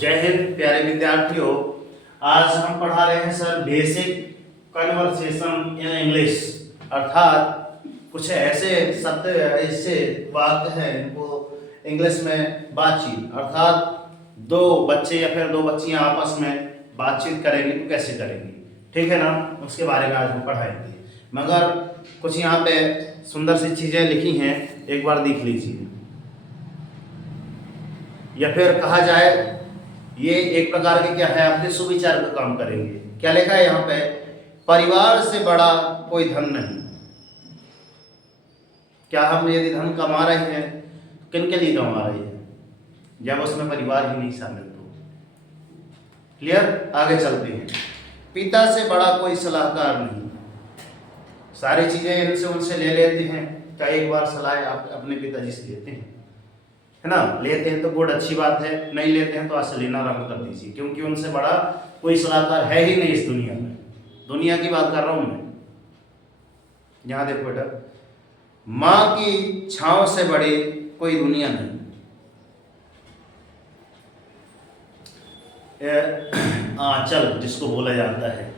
जय हिंद प्यारे विद्यार्थियों। आज हम पढ़ा रहे हैं sir basic conversation in English, अर्थात कुछ ऐसे शब्द ऐसे वाक्य हैं इनको इंग्लिश में बातचीत, अर्थात दो बच्चे या फिर दो बच्चियां आपस में बातचीत करेंगी तो कैसे करेंगी, ठीक है ना, उसके बारे में आज हम पढ़ाएंगे। मगर कुछ यहाँ पे सुंदर सी चीजें लिखी हैं, एक बार देख लीजिए। या फिर कहा जाए ये एक प्रकार के क्या है, आपके सुविचार का काम करेंगे। क्या लिखा है यहाँ पे, परिवार से बड़ा कोई धन नहीं। क्या हम यदि धन कमा रहे हैं किन के लिए कमा रहे हैं, जब उसमें परिवार ही नहीं शामिल तो। क्लियर, आगे चलते हैं। पिता से बड़ा कोई सलाहकार नहीं। सारी चीजें इनसे उनसे ले लेते हैं, क्या एक बार सलाह आप अपने पिताजी से लेते हैं, है ना। लेते हैं तो गुड, अच्छी बात है, नहीं लेते हैं तो आज से लेना आरंभ कर दीजिए, क्योंकि उनसे बड़ा कोई सलाहकार है ही नहीं इस दुनिया में। दुनिया की बात कर रहा हूं मैं। यहां देखो बेटा, मां की छांव से बड़ी कोई दुनिया नहीं। आंचल जिसको बोला जाता है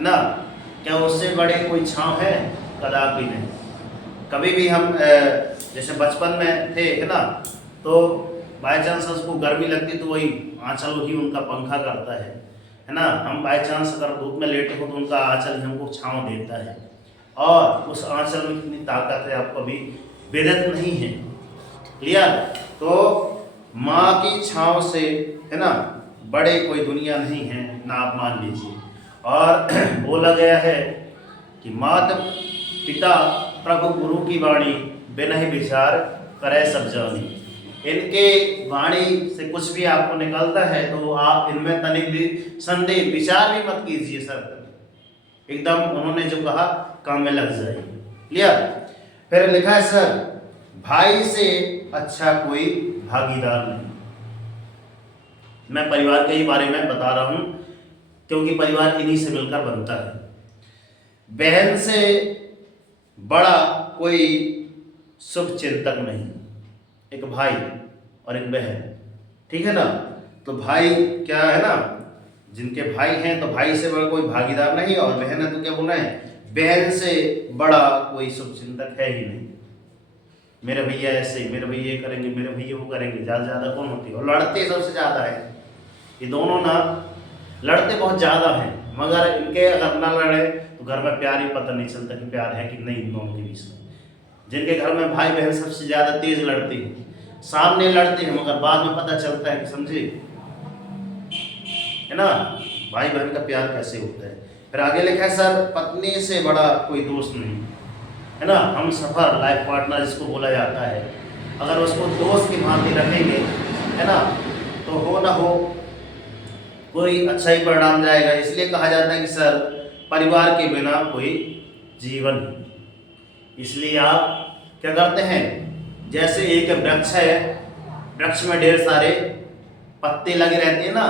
ना, क्या उससे बड़े कोई छांव है? कदापि नहीं। कभी भी हम जैसे बचपन में थे, है ना, तो बाय चांस उसको गर्मी लगती तो वही आंचल ही उनका पंखा करता है ना। हम बाय चांस अगर धूप में लेटे हो तो उनका आंचल हमको छांव देता है, और उस आंचल में कितनी ताकत है आपको अभी वेदत नहीं है। क्लियर, तो माँ की छांव से, है ना, बड़े कोई दुनिया नहीं है ना, आप मान लीजिए। और बोला गया है कि माता पिता प्रभु गुरु की वाणी बिना ही विचार करे सब जानी। इनके वाणी से कुछ भी आपको निकलता है तो आप इनमें तनिक भी संदेह विचार भी मत कीजिए सर, एकदम उन्होंने जो कहा काम में लग जाए। क्लियर। फिर लिखा है सर, भाई से अच्छा कोई भागीदार नहीं। मैं परिवार के ही बारे में बता रहा हूं, क्योंकि परिवार इन्हीं से मिलकर बनता है। बहन से बड़ा कोई शुभ चिंतक नहीं। एक भाई और एक बहन, ठीक है ना। तो भाई क्या है ना, जिनके भाई हैं तो भाई से बड़ा कोई भागीदार नहीं, और बहन है तो क्या बोल रहे हैं, बहन से बड़ा कोई शुभ चिंतक है ही नहीं। मेरे भैया ऐसे, मेरे भैया ये करेंगे, मेरे भैया वो करेंगे, ज्यादा कौन होती है। और लड़ते सबसे ज्यादा है ये दोनों ना, लड़ते बहुत ज्यादा हैं, मगर इनके अगर ना लड़े तो घर में प्यार ही पता नहीं चलता कि प्यार है कि नहीं इन दोनों के बीच में। जिनके घर में भाई बहन सबसे ज्यादा तेज लड़ते हैं, सामने लड़ते हैं मगर बाद में पता चलता है कि समझे, है ना, भाई बहन का प्यार कैसे होता है। फिर आगे लिखा है सर, पत्नी से बड़ा कोई दोस्त नहीं, है ना। हम सफर लाइफ पार्टनर जिसको बोला जाता है, अगर उसको दोस्त की भांति रखेंगे, है ना, तो हो ना हो कोई अच्छा ही परिणाम जाएगा। इसलिए कहा जाता है कि सर परिवार के बिना कोई जीवन नहीं। इसलिए आप क्या करते हैं, जैसे एक वृक्ष है, वृक्ष में ढेर सारे पत्ते लगे रहते हैं ना,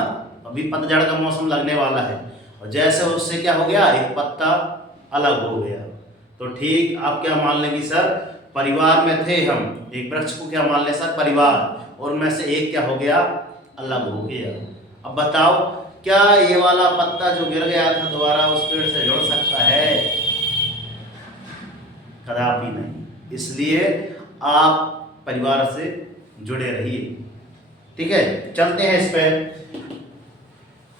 अभी पतझड़ का मौसम लगने वाला है, और जैसे उससे क्या हो गया, एक पत्ता अलग हो गया। तो ठीक आप क्या मान लेंगे सर, परिवार में थे हम, एक वृक्ष को क्या मान ले सर, परिवार, और उनमें से एक क्या हो गया, अलग हो गया। अब बताओ, क्या ये वाला पत्ता जो गिर गया था दोबारा उस पेड़ से जुड़ सकता है? कदापि नहीं। इसलिए आप परिवार से जुड़े रहिए, ठीक है। चलते हैं इस पे,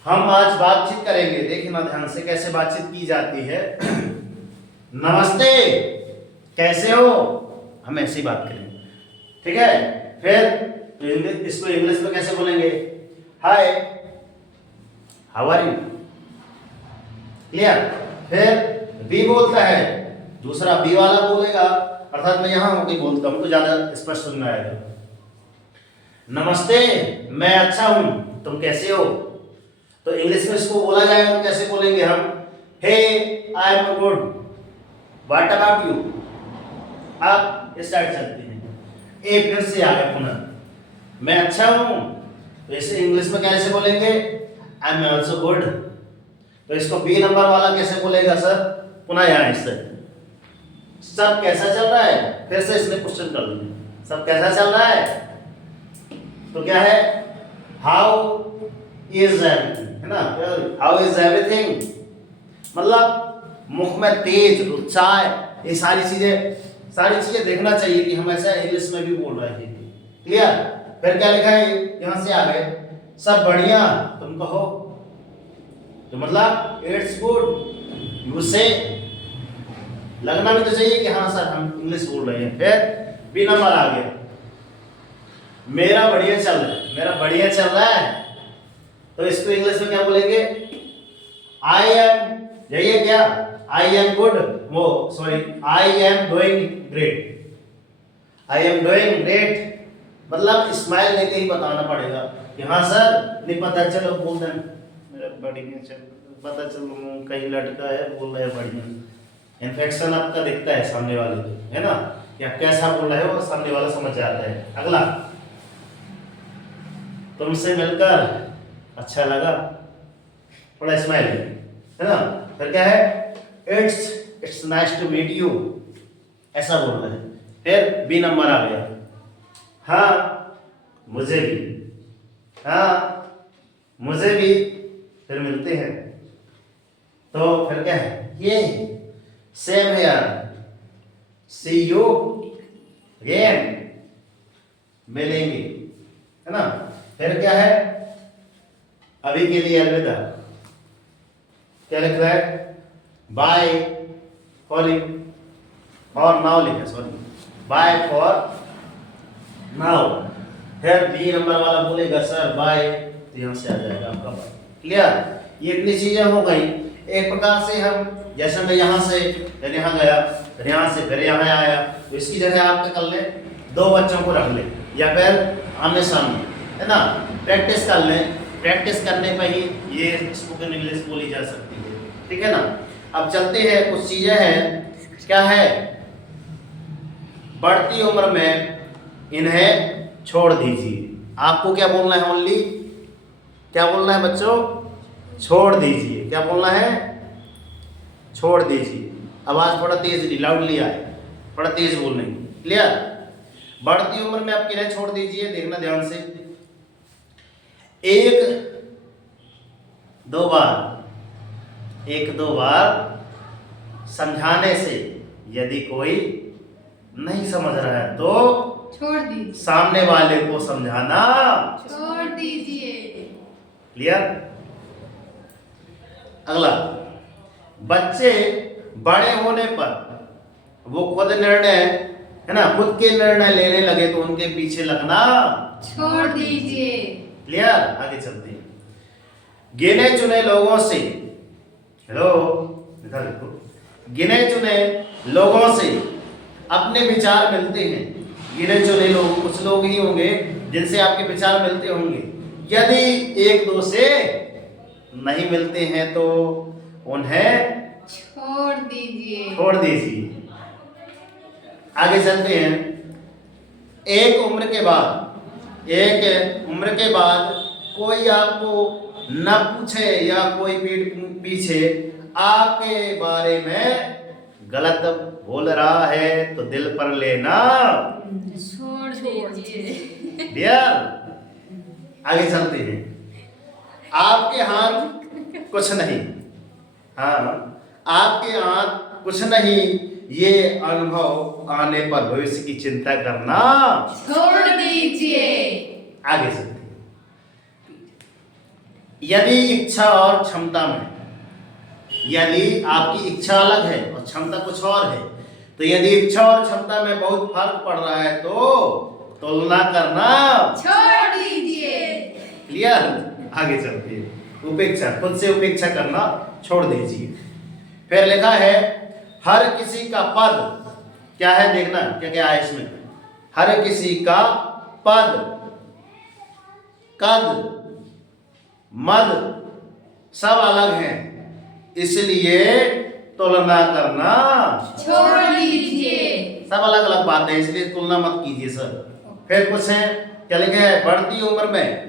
हम आज बातचीत करेंगे। देखना ध्यान से कैसे बातचीत की जाती है। नमस्ते, कैसे हो, हम ऐसी बात करेंगे, ठीक है। फिर इसको इंग्लिश में कैसे बोलेंगे, हाय, हाउ आर यू। क्लियर। फिर बी बोलता है, दूसरा बी वाला बोलेगा, अर्थात मैं यहां होकर बोलता हूं तो ज्यादा स्पष्ट सुन में आएगा। नमस्ते, मैं अच्छा हूं, तुम कैसे हो। तो इंग्लिश में इसको बोला जाएगा तो कैसे बोलेंगे हम, hey I am good, what about you. आप इस साइड चलते हैं, ए फिर से आ गया पुनः, मैं अच्छा हूं, तो इसे इंग्लिश में कैसे बोलेंगे, आई एम ऑल्सो गुड। तो इसको बी नंबर वाला कैसे बोलेगा सर, पुनः यहाँ इससे, सब कैसा चल रहा है, फिर से इसने क्वेश्चन कर लिया, सब कैसा चल रहा है, तो क्या है, हाउ इज एवरीथिंग, है ना, हाउ इज एवरीथिंग मतलब मुख में तेज उत्साह, ये सारी चीजें देखना चाहिए कि हम ऐसा इंग्लिश में भी बोल रहे हैं। क्लियर। फिर क्या लिखा है, यहां से आ गए, सब बढ़िया, तुम कहो, तो मतलब इट्स गुड यू से, लगना भी तो चाहिए कि हाँ सर हम इंग्लिश बोल रहे हैं। फिर बी नंबर आ गया, मेरा बढ़िया चल रहा है, मेरा बढ़िया चल रहा है, तो इसको इंग्लिश में क्या बोलेंगे, आई एम, यही है क्या, आई एम गुड, वो sorry I am doing great, I am doing great, मतलब स्माइल लेके ही बताना पड़ेगा कि हाँ सर, नहीं पता चलो बोल दें मेरा बढ़िया चल, पता चलो कहीं लड़का है बोल रहे हैं बढ़िया, इन्फेक्शन आपका दिखता है सामने वाले को, है ना, या कैसा बोल रहे हो सामने वाला समझ जाता है। अगला, तुमसे मिलकर अच्छा लगा, थोड़ा स्माइल है ना। फिर क्या है, it's nice to meet you, ऐसा बोल रहे हैं। फिर बी नंबर आ गया, हाँ मुझे भी, हाँ मुझे भी, फिर मिलते हैं, तो फिर क्या है, ये सेम है यार, सी यू अगेन, मिलेंगे, है ना। फिर क्या है, अभी के लिए अलविदा, क्या लिख रहा है, बाय फॉर, और नाउ लिखा, सॉरी बाय फॉर नाउ। फिर बी नंबर वाला बोलेगा सर बाय, तो यहाँ से आ जाएगा आपका बाय। क्लियर। ये इतनी चीजें हो गई। एक प्रकार से हम, जैसे मैं यहाँ से फिर यहाँ गया, फिर यहाँ से फिर यहाँ आया, तो इसकी जगह आप क्या कर लें, दो बच्चों को रख लें या फिर आमने सामने, है ना, प्रैक्टिस कर लें। प्रैक्टिस करने पर ही ये स्पोकन इंग्लिश बोली जा सकती है, ठीक है ना। अब चलते हैं, कुछ चीजें हैं, क्या है, बढ़ती उम्र में इन्हें छोड़ दीजिए। आपको क्या बोलना है, ओनली क्या बोलना है बच्चों, छोड़ दीजिए। क्या बोलना है, छोड़ दीजिए। आवाज थोड़ा तेज, लाउडली आए, थोड़ा तेज बोलने। क्लियर। बढ़ती उम्र में आप किन्हें छोड़ दीजिए, देखना ध्यान से। एक दो बार समझाने से यदि कोई नहीं समझ रहा है तो छोड़ दीजिए, सामने वाले को समझाना छोड़ दीजिए। क्लियर। अगला, बच्चे बड़े होने पर वो खुद निर्णय, है ना, खुद के निर्णय लेने लगे तो उनके पीछे लगना छोड़ दीजिए। क्लियर। आगे चलते हैं। गिने चुने लोगों से, हेलो इधर देखो, गिने चुने लोगों से अपने विचार मिलते हैं। गिने चुने लोग, कुछ लोग ही होंगे जिनसे आपके विचार मिलते होंगे। यदि एक दो से नहीं मिलते हैं तो उन्हें छोड़ दीजिए, छोड़ दीजिए। आगे चलते हैं। एक उम्र के बाद कोई आपको न पूछे या कोई पीठ पीछे आपके बारे में गलत बोल रहा है तो दिल पर लेना छोड़ दीजिए। डियर। आगे चलते हैं। आपके हाथ कुछ नहीं, हाँ आपके हाथ कुछ नहीं, ये अनुभव आने पर भविष्य की चिंता करना छोड़ दीजिए। आगे चलते हैं। यदि इच्छा और क्षमता में, यदि आपकी इच्छा अलग है और क्षमता कुछ और है, तो यदि इच्छा और क्षमता में बहुत फर्क पड़ रहा है तो तुलना करना छोड़ दीजिए। क्लियर। आगे चलते हैं। उपेक्षा, खुद से उपेक्षा करना छोड़ दीजिए। फिर लिखा है हर किसी का पद, क्या है देखना, क्या क्या है इसमें। हर किसी का पद, कद, मद सब अलग हैं, इसलिए तुलना करना छोड़ दीजिए। सब अलग अलग बातें हैं, इसलिए तुलना मत कीजिए सर। फिर कुछ है, क्या लिखे है, बढ़ती उम्र में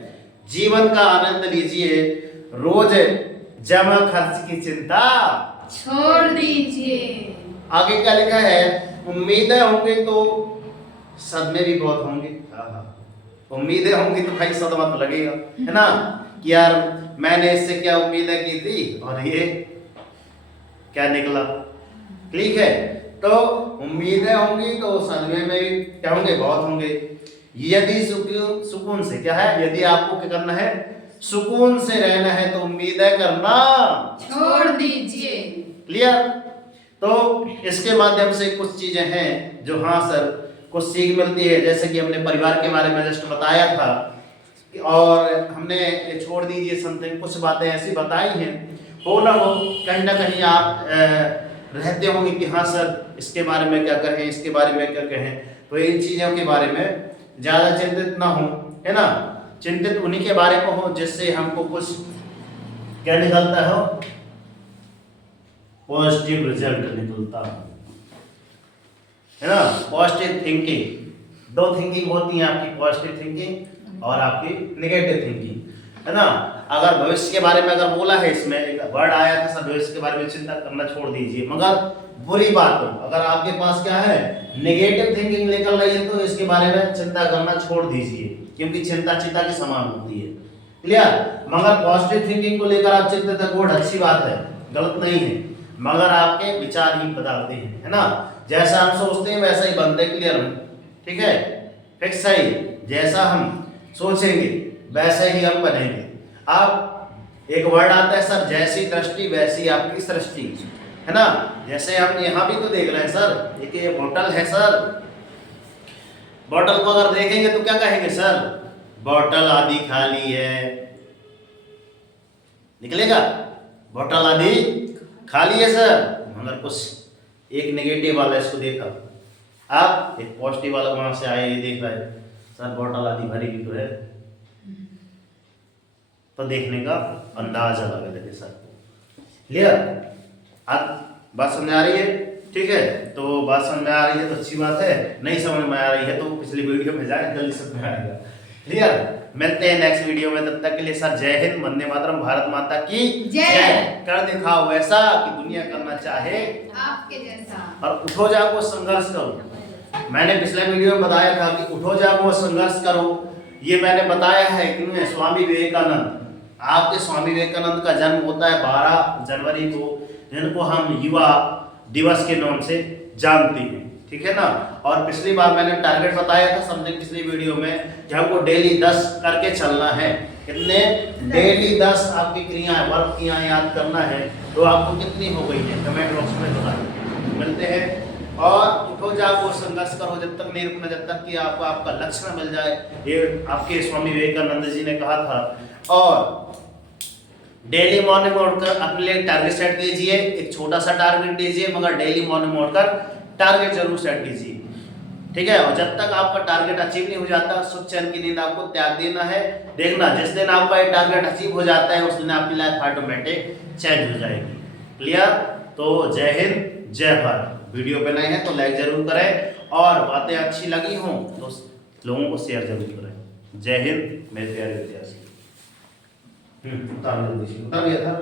जीवन का आनंद लीजिए, रोज जमा खर्च की चिंता छोड़ दीजिए। आगे क्या लिखा है, उम्मीदें होंगी तो सदमे भी बहुत होंगे। उम्मीदें होंगी तो भाई सदमा तो लगेगा, है ना, कि यार मैंने इससे क्या उम्मीदें की थी और ये क्या निकला। ठीक है, तो उम्मीदें होंगी तो सदमे में भी क्या होंगे, बहुत होंगे। यदि सुकून से क्या है, यदि आपको क्या करना है, सुकून से रहना है तो उम्मीदें करना छोड़ दीजिए। क्लियर। तो इसके माध्यम से कुछ चीजें हैं जो हाँ सर कुछ सीख मिलती है, जैसे कि हमने परिवार के बारे में जस्ट बताया था और हमने ये छोड़ दीजिए समथिंग कुछ बातें ऐसी बताई हैं, हो ना हो कहीं ना कहीं आप रहते होंगे कि हाँ सर इसके बारे में क्या कहें, इसके बारे में क्या कहें। तो इन चीज़ों के बारे में ज़्यादा चिंतित ना हो, है ना, चिंतित उन्हीं के बारे में हो जिससे हमको कुछ क्या निकलता हो, पॉजिटिव रिजल्ट निकलता है ना। पॉजिटिव थिंकिंग, दो थिंकिंग होती है आपकी, पॉजिटिव थिंकिंग और आपकी नेगेटिव थिंकिंग, है ना। अगर भविष्य के बारे में अगर बोला है, इसमें एक वर्ड आया था सर भविष्य के बारे में चिंता करना छोड़ दीजिए, मगर बुरी बात हो अगर आपके पास क्या है नेगेटिव थिंकिंग निकल रही है तो इसके बारे में चिंता करना छोड़ दीजिए, क्योंकि चिंता चिता के समान होती है। क्लियर। मगर पॉजिटिव थिंकिंग को लेकर आप चिंतित है, गुड, अच्छी बात है, गलत नहीं है, मगर आपके विचार ही बदलते हैं, है ना। जैसा हम सोचते हैं वैसा ही बनते हैं। क्लियर। ठीक है, फिक्स है, जैसा हम सोचेंगे वैसे ही हम बनेंगे। अब एक वर्ड आता है सर, जैसी दृष्टि वैसी आपकी सृष्टि, है ना। जैसे हम यहाँ भी तो देख रहे हैं सर, एक ये बोतल है सर, बोतल को अगर देखेंगे तो क्या कहेंगे सर, बोतल आदि खाली है, निकलेगा बोतल आदि खाली है सर, मगर कुछ एक नेगेटिव वाला इसको देखा, आप एक पॉजिटिव वाला वहां से आए ये देख रहा है सर बोतल आदि भरी भी तो है, तो देखने का अंदाज अलग है सर। क्लियर। आप बात समझ आ रही है, ठीक है। तो बात समझ में आ रही है तो अच्छी बात है, नहीं समझ में आ रही है तो पिछली वीडियो में जाए, जल्दी समझ में आएगा। क्लियर। मिलते हैं नेक्स्ट वीडियो में, तब तक के लिए सर जय हिंद, वंदे मातरम, भारत माता की जय। कर दिखाओ वैसा कि दुनिया करना चाहे आपके जैसा, और उठो जागो संघर्ष करो। मैंने पिछले वीडियो में बताया था कि उठो जागो संघर्ष करो, ये मैंने बताया है कि स्वामी विवेकानंद, आपके स्वामी विवेकानंद का जन्म होता है 12 जनवरी को, जिनको हम युवा दिवस के नाम से जानते हैं, ठीक है ना। और पिछली बार मैंने टारगेट बताया था समथिंग पिछली वीडियो में कि हमको डेली 10 करके चलना है। कितने? डेली 10 आपकी क्रियाएं, वर्क क्रियाएं याद करना है। तो आपको कितनी हो गई है कमेंट बॉक्स में बताइए। मिलते हैं और उठो जागो संघर्ष करो, जब तक नहीं रुकना, जब तक कि आपको आपका लक्ष्य न मिल जाए, ये आपके स्वामी विवेकानंद जी ने कहा था। और डेली मॉर्निंग में उठकर अपने लिए टारगेट सेट कीजिए, एक छोटा सा टारगेट दीजिए, मगर डेली मॉर्निंग में उठकर टारगेट जरूर सेट कीजिए, ठीक है। और जब तक आपका टारगेट अचीव नहीं हो जाता, सुख चैन की नींद आपको त्याग देना है। देखना जिस दिन आपका ये टारगेट अचीव हो जाता है उस दिन आपकी लाइफ ऑटोमेटिक चेंज हो जाएगी। क्लियर। तो जय हिंद, जय भारत। वीडियो पे नए हैं तो लाइक जरूर करें और बातें अच्छी लगी हों तो लोगों को शेयर जरूर करें। जय हिंद मेरे प्यारे विद्यार्थी। उतार दिया था।